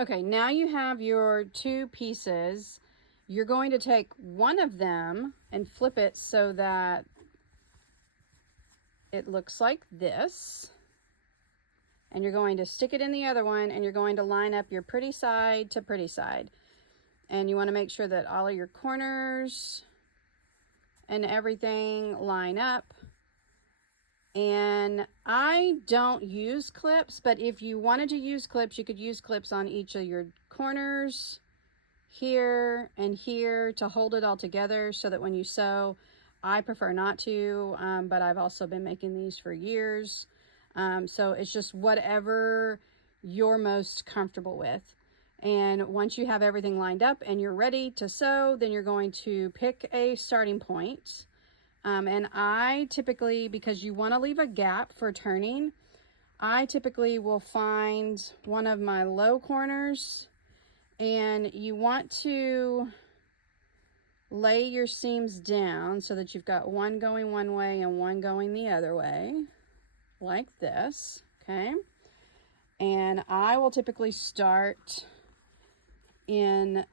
Okay, now you have your two pieces. You're going to take one of them and flip it so that it looks like this. And you're going to stick it in the other one, and you're going to line up your pretty side to pretty side. And you want to make sure that all of your corners and everything line up. And I don't use clips, but if you wanted to use clips, you could use clips on each of your corners here and here to hold it all together so that when you sew, I prefer not to, but I've also been making these for years. So it's just whatever you're most comfortable with. And once you have everything lined up and you're ready to sew, then you're going to pick a starting point. And I typically, because you want to leave a gap for turning, I typically will find one of my low corners, and you want to lay your seams down so that you've got one going one way and one going the other way, like this, okay? And I will typically start in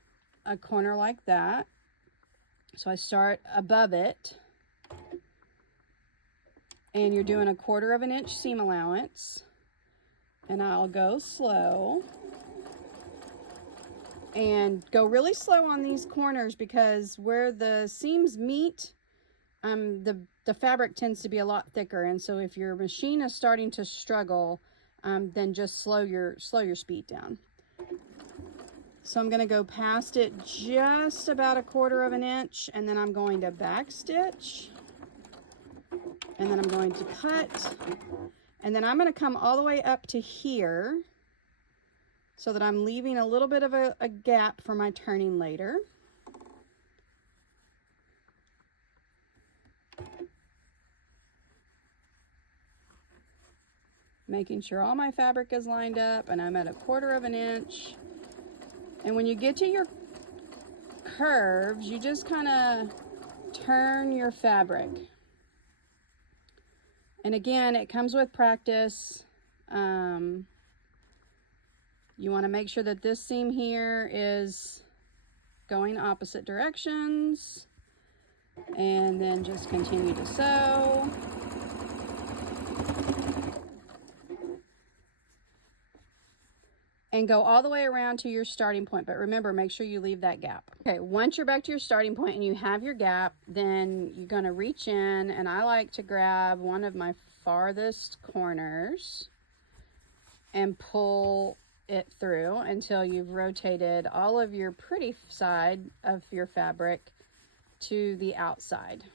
a corner like that. So I start above it, and you're doing 1/4 of an inch seam allowance, and I'll go slow and go really slow on these corners, because where the seams meet, the fabric tends to be a lot thicker, and so if your machine is starting to struggle, then just slow your speed down. So I'm going to go past it just about 1/4 of an inch, and then I'm going to back stitch, and then I'm going to cut, and then I'm going to come all the way up to here so that I'm leaving a little bit of a gap for my turning later. Making sure all my fabric is lined up, and I'm at 1/4 of an inch. And when you get to your curves, you just kind of turn your fabric. And again, it comes with practice. You want to make sure that this seam here is going opposite directions, and then just continue to sew. And go all the way around to your starting point. But remember, make sure you leave that gap. Okay, once you're back to your starting point and you have your gap, then you're going to reach in, and I like to grab one of my farthest corners and pull it through until you've rotated all of your pretty side of your fabric to the outside.